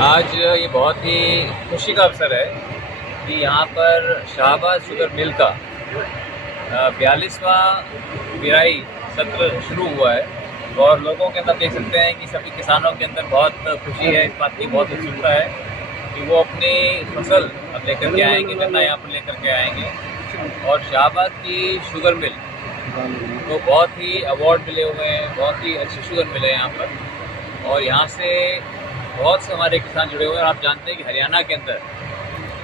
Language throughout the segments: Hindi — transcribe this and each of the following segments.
आज ये बहुत ही खुशी का अवसर है कि यहाँ पर शाहबाद शुगर मिल का 42वां पिराई सत्र शुरू हुआ है और लोगों के अंदर देख सकते हैं कि सभी किसानों के अंदर बहुत खुशी है, इस बात की बहुत उत्सुकता है कि वो अपनी फसल अब लेकर के आएंगे, गन्ना यहाँ पर लेकर के आएंगे। और शाहबाद की शुगर मिल तो बहुत ही अवार्ड मिले हुए हैं, बहुत ही अच्छी शुगर मिल है यहाँ पर और यहाँ से बहुत से हमारे किसान जुड़े हुए हैं। और आप जानते हैं कि हरियाणा के अंदर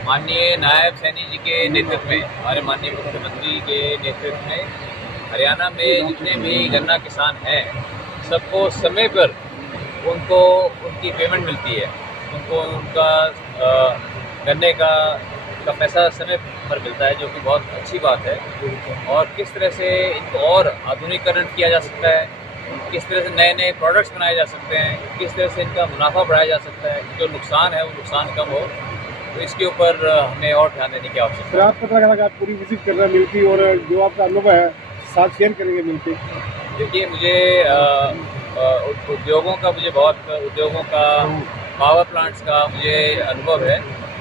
माननीय नायब सैनी जी के नेतृत्व में, हमारे माननीय मुख्यमंत्री के नेतृत्व में हरियाणा में जितने भी गन्ना किसान हैं सबको समय पर उनको उनकी पेमेंट मिलती है, उनको उनका गन्ने का पैसा समय पर मिलता है, जो कि बहुत अच्छी बात है। और किस तरह से इनको और आधुनिकीकरण किया जा सकता है, किस तरह से नए नए प्रोडक्ट्स बनाए जा सकते हैं, किस तरह से इनका मुनाफा बढ़ाया जा सकता है, जो नुकसान है वो नुकसान कम हो, तो इसके ऊपर हमें और ध्यान देने की आवश्यकता है। आप पता लगा कि आप पूरी विजिट कर रहे हैं मिलती और जो आपका अनुभव है साथ शेयर करेंगे मिलती। देखिए, मुझे उद्योगों का पावर प्लांट्स का मुझे अनुभव है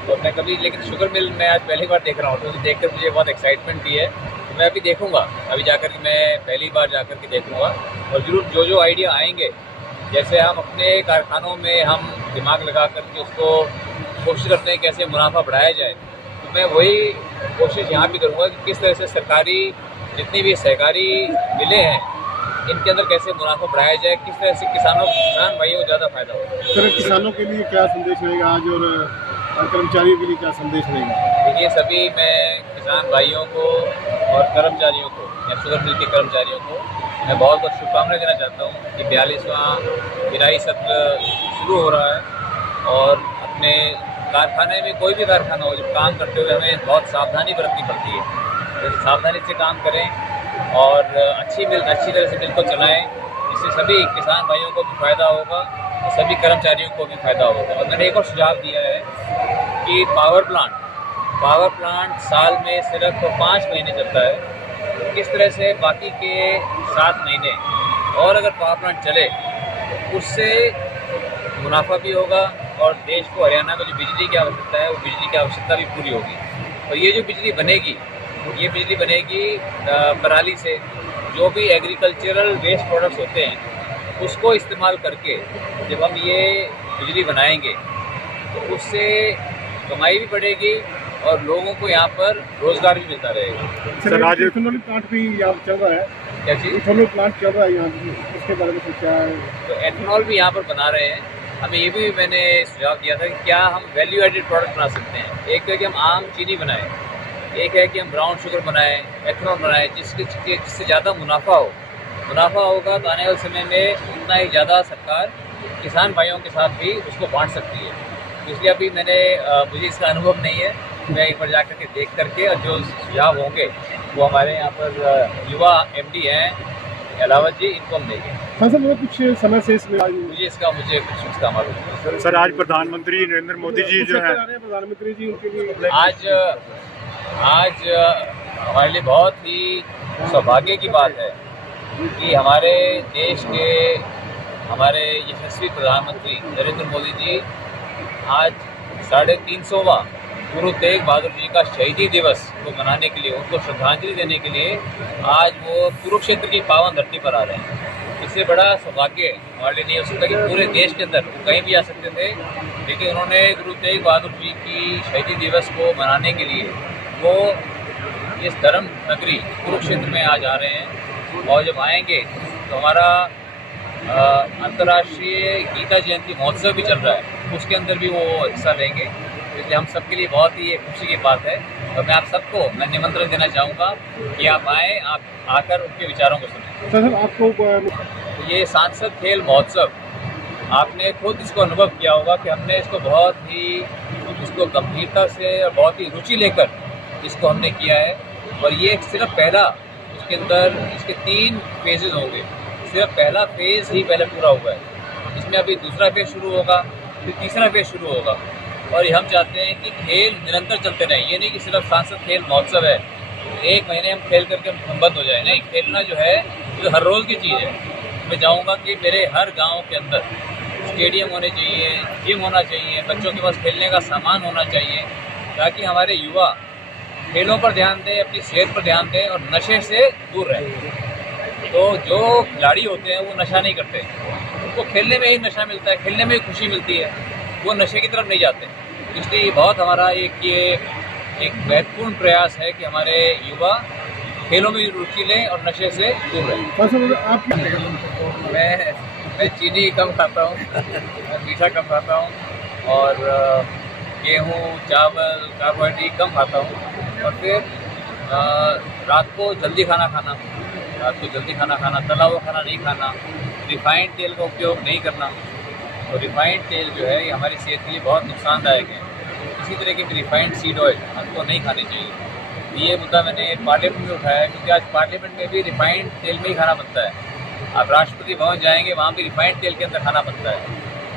और मैं कभी, लेकिन शुगर मिल में आज पहली बार देख रहा हूँ, तो देखकर मुझे बहुत एक्साइटमेंट भी है। तो मैं अभी देखूँगा, अभी जाकर के मैं पहली बार जाकर के देखूँगा और जरूर जो आइडिया आएंगे, जैसे हम अपने कारखानों में हम दिमाग लगा करके उसको कोशिश करते हैं कैसे मुनाफा बढ़ाया जाए, तो मैं वही कोशिश यहाँ भी करूँगा कि किस तरह से सरकारी जितनी भी सहकारी मिलें हैं इनके अंदर कैसे मुनाफा बढ़ाया जाए, किस तरह से किसान भाइयों को ज़्यादा फायदा हो। सर, किसानों के लिए क्या संदेश रहेगा आज और कर्मचारियों के लिए क्या संदेश रहेगा? देखिए, सभी मैं किसान भाइयों को और कर्मचारियों को या शुगर मिल के कर्मचारियों को मैं बहुत बहुत शुभकामनाएं देना चाहता हूँ कि 42वां पिराई सत्र शुरू हो रहा है और अपने कारखाने में, कोई भी कारखाना हो, जब काम करते हुए हमें बहुत सावधानी बरतनी पड़ती है। तो सावधानी से काम करें और अच्छी तरह से मिल को चलाएं, इससे सभी किसान भाइयों को भी फायदा होगा और सभी कर्मचारियों को भी फायदा होगा। और मैंने एक और सुझाव दिया है कि पावर प्लांट साल में सिर्फ 5 महीने चलता है, तो किस तरह से बाकी के 7 महीने और अगर पावर प्लांट चले तो उससे मुनाफा भी होगा और देश को, हरियाणा को जो बिजली की आवश्यकता है वो बिजली की आवश्यकता भी पूरी होगी। और ये जो बिजली बनेगी, ये बिजली बनेगी पराली से, जो भी एग्रीकल्चरल वेस्ट प्रोडक्ट्स होते हैं उसको इस्तेमाल करके जब हम ये बिजली बनाएंगे तो उससे कमाई भी बढ़ेगी और लोगों को यहाँ पर रोजगार भी मिलता रहेगा। सर, आज इथेनॉल प्लांट भी यहाँ चल रहा है। क्या चीज़? इथेनॉल प्लांट चल रहा है यहाँ, इसके बारे में क्या है? तो एथेनॉल भी यहाँ पर बना रहे हैं। हमें ये भी मैंने सुझाव दिया था कि क्या हम वैल्यू एडेड प्रोडक्ट बना सकते हैं। एक है कि हम आम चीनी बनाएं, एक है कि हम ब्राउन शुगर बनाएं, एथेनॉल बनाएं, जिससे ज़्यादा मुनाफा होगा तो आने वाले समय में उतना ही ज़्यादा सरकार किसान भाइयों के साथ भी उसको बांट सकती है। इसलिए अभी मुझे इसका अनुभव नहीं है, मैं एक बार जा करके देख करके और जो सुझाव होंगे वो हमारे यहाँ पर युवा MD हैं अलावत जी, इनको हम देंगे। हाँ सर, वो कुछ समय से इसमें मुझे कुछ उसका मालूम है। सर, आज प्रधानमंत्री नरेंद्र मोदी जी जो है, प्रधानमंत्री जी, उनके लिए आज हमारे लिए बहुत ही सौभाग्य की बात है कि हमारे देश के हमारे यशस्वी प्रधानमंत्री नरेंद्र मोदी जी आज 350वां गुरु तेग बहादुर जी का शहीदी दिवस को मनाने के लिए, उनको श्रद्धांजलि देने के लिए आज वो कुरुक्षेत्र की पावन धरती पर आ रहे हैं। इससे बड़ा सौभाग्य हमारे लिए नहीं हो सकता कि पूरे देश के अंदर वो कहीं भी आ सकते थे, लेकिन उन्होंने गुरु तेग बहादुर जी की शहीदी दिवस को मनाने के लिए वो इस धर्म नगरी कुरुक्षेत्र में आज आ रहे हैं। और जब आएंगे तो हमारा अंतर्राष्ट्रीय गीता जयंती महोत्सव भी चल रहा है, उसके अंदर भी वो हिस्सा लेंगे। इसलिए हम सबके लिए बहुत ही खुशी की बात है और मैं आप सबको निमंत्रण देना चाहूँगा कि आप आएँ, आप आकर उनके विचारों को सुनें। सर, आपको ये सांसद खेल महोत्सव, आपने खुद इसको अनुभव किया होगा कि हमने इसको बहुत ही गंभीरता से और बहुत ही रुचि लेकर इसको हमने किया है। और ये सिर्फ पहला, उसके अंदर इसके 3 फेजेज होंगे, सिर्फ पहला फेज़ ही पहले पूरा हुआ है। इसमें अभी दूसरा फेज़ शुरू होगा, फिर तीसरा फेज़ शुरू होगा और हम चाहते हैं कि खेल निरंतर चलते रहें। ये नहीं कि सिर्फ सांसद खेल महोत्सव है, 1 महीने हम खेल करके हम बंद हो जाए, नहीं, खेलना जो है जो हर रोज़ की चीज़ है। मैं चाहूँगा कि मेरे हर गांव के अंदर स्टेडियम होने चाहिए, जिम होना चाहिए, बच्चों के पास खेलने का सामान होना चाहिए, ताकि हमारे युवा खेलों पर ध्यान दें, अपनी सेहत पर ध्यान दें और नशे से दूर रहें। तो जो खिलाड़ी होते हैं वो नशा नहीं करते, उनको खेलने में ही नशा मिलता है, खेलने में ही खुशी मिलती है, वो नशे की तरफ नहीं जाते। इसलिए ये बहुत हमारा एक महत्वपूर्ण प्रयास है कि हमारे युवा खेलों में रुचि लें और नशे से दूर रहें। आप मैं चीनी कम खाता हूँ, मैं मीठा कम खाता हूँ और गेहूँ, चावल, कार्बोहाइड्रेट कम खाता हूँ। और फिर रात को जल्दी खाना खाना, तला हुआ खाना नहीं खाना, रिफाइंड तेल का उपयोग नहीं करना। तो रिफाइंड तेल जो है ये हमारी सेहत के लिए बहुत नुकसानदायक है। इसी तरह के रिफाइंड सीड ऑयल हमको नहीं खाने चाहिए। ये मुद्दा मैंने पार्लियामेंट में उठाया है, क्योंकि आज पार्लियामेंट में भी रिफाइंड तेल में ही खाना बनता है। आप राष्ट्रपति भवन जाएंगे, वहाँ भी रिफाइंड तेल के अंदर खाना बनता है।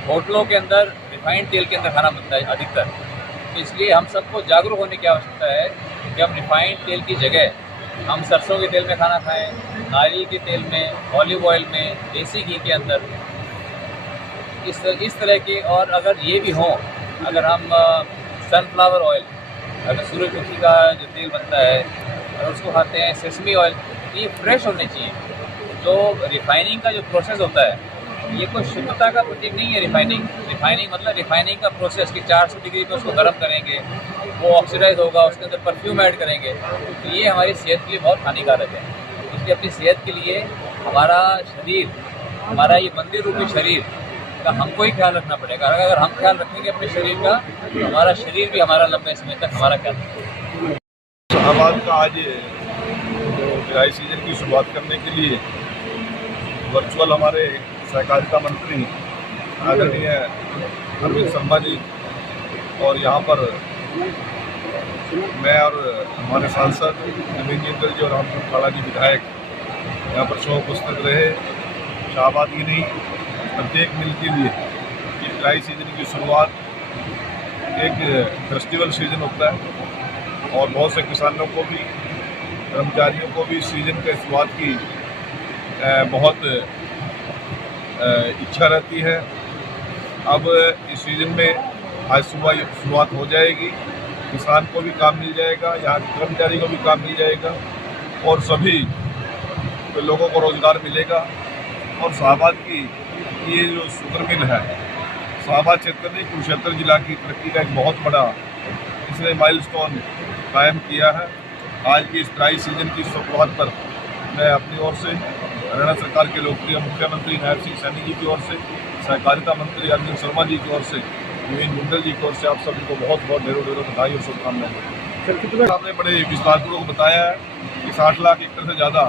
होटलों के अंदर रिफाइंड तेल के अंदर खाना बनता है अधिकतर। तो इसलिए हम सबको जागरूक होने की आवश्यकता है कि हम रिफाइंड तेल की जगह हम सरसों के तेल में खाना खाएं, नारियल के तेल में, ऑलिव ऑयल में, देसी घी के अंदर, इस तरह के। और अगर ये भी हों, अगर हम सनफ्लावर ऑयल, अगर सूरजमुखी का जो तेल बनता है अगर उसको खाते हैं, सेसमी ऑयल, ये फ्रेश होने चाहिए। तो रिफाइनिंग का जो प्रोसेस होता है ये कोई शुद्धता का प्रतीक नहीं है। रिफाइनिंग मतलब रिफाइनिंग का प्रोसेस कि 400 डिग्री पे उसको गर्म करेंगे, वो ऑक्सीडाइज होगा, उसके अंदर परफ्यूम ऐड करेंगे, तो ये हमारी सेहत के लिए बहुत हानिकारक है। इसलिए अपनी सेहत के लिए हमारा शरीर, हमारा ये मंदिर रूपी शरीर का हमको ही ख्याल रखना पड़ेगा। अगर हम ख्याल रखेंगे अपने शरीर का, तो हमारा शरीर भी हमारा लंबे समय तक हमारा ख्याल रखेगा। शाहबाद का आज ड्राई सीजन की शुरुआत करने के लिए वर्चुअल हमारे सहकारिता मंत्री आदरणीय अरविंद शर्मा जी और यहाँ पर मैं और हमारे सांसद नवीन जिंदल जी और रामपुर खाड़ा जी विधायक यहाँ पर शो उपस्थित रहे। शाहबाद ही नहीं, प्रत्येक मिल के लिए इस ड्राई सीजन की शुरुआत एक फेस्टिवल सीजन होता है और बहुत से किसानों को भी, कर्मचारियों को भी इस सीजन के शुरुआत की बहुत इच्छा रहती है। अब इस सीज़न में आज सुबह शुरुआत हो जाएगी, किसान को भी काम मिल जाएगा, यहाँ के कर्मचारी को भी काम मिल जाएगा और सभी लोगों को रोज़गार मिलेगा। और शाहबाद की ये जो शुगर मिल है, शाहबाद क्षेत्र ने कुरुक्षेत्र जिला की तरक्की का एक बहुत बड़ा इसने माइलस्टोन कायम किया है। आज की इस ड्राई सीजन की शुरुआत पर मैं अपनी ओर से, हरियाणा सरकार के लोकप्रिय मुख्यमंत्री नायब सिंह सैनी जी की ओर से, सहकारिता मंत्री अरविंद शर्मा जी की ओर से, नवीन जिंदल जी की ओर से आप सभी को बहुत बहुत ढेरों बधाई और शुभकामनाएं। आपने बड़े विस्तारपूर्वक बताया है कि 60 लाख एकड़ से ज़्यादा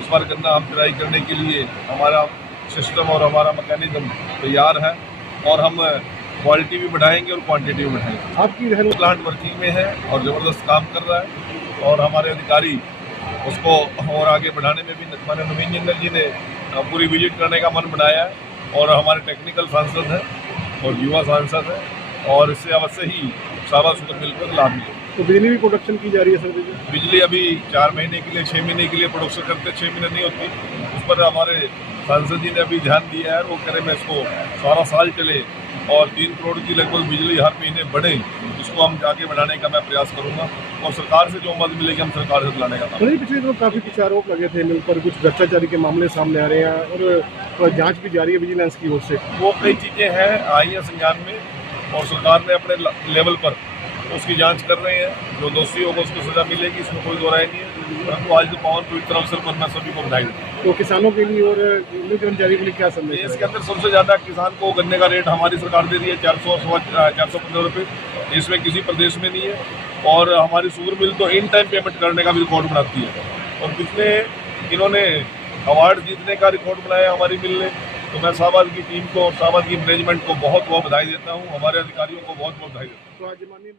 इस बार गन्ना हम ड्राई करने के लिए हमारा सिस्टम और हमारा मैकेनिज्म तैयार है और हम क्वालिटी भी बढ़ाएंगे और क्वांटिटी भी बढ़ाएंगे। आपकी प्लांट वर्किंग में है और ज़बरदस्त काम कर रहा है और हमारे अधिकारी उसको और आगे बढ़ाने में भी हमारे नवीन जिंदल जी ने पूरी विजिट करने का मन बनाया है और हमारे टेक्निकल सांसद हैं और युवा सांसद हैं और इससे अवश्य ही शाहबाद शुगर मिल को लाभ मिले। तो बिजली भी प्रोडक्शन की जा रही है सर? बिजली अभी 4 महीने के लिए, 6 महीने के लिए प्रोडक्शन करते, 6 महीने नहीं होती, उस पर हमारे सांसद जी ने अभी ध्यान दिया है। वो कह रहे मैं इसको सारा साल चले और 3 करोड़ की लगभग बिजली हर महीने बढ़े, इसको हम आगे बढ़ाने का मैं प्रयास करूंगा और सरकार से जो मदद मिलेगी हम सरकार से दिलाने का काम। पिछले दिनों काफ़ी कुछ आरोप लगे थे मिल पर, कुछ भ्रष्टाचारी के मामले सामने आ रहे हैं और जांच भी जारी है विजिलेंस की ओर से। वो कई चीज़ें हैं आई हैं संज्ञान में और सरकार ने अपने लेवल पर उसकी जांच कर रहे हैं। जो दोषी होगा उसको सजा मिलेगी, इसमें कोई दो राय नहीं है। परंतु आज पावन पवित्र अवसर पर मैं सभी को बधाई देता हूँ। तो किसानों के लिए और कर्मचारियों के लिए क्या संदेश है? इसके अंदर सबसे ज़्यादा किसान को गन्ने का रेट हमारी सरकार दे रही है 415 रुपये, इसमें किसी प्रदेश में नहीं है। और हमारी शुगर मिल तो इन टाइम पेमेंट करने का भी रिकॉर्ड बनाती है और पिछले इन्होंने अवार्ड जीतने का रिकॉर्ड बनाया हमारी मिल ने। तो मैं शाहबाद की टीम को और शाहबाद की मैनेजमेंट को बहुत बहुत बधाई देता हूँ, हमारे अधिकारियों को बहुत बहुत बधाई देता हूँ। तो आज माननीय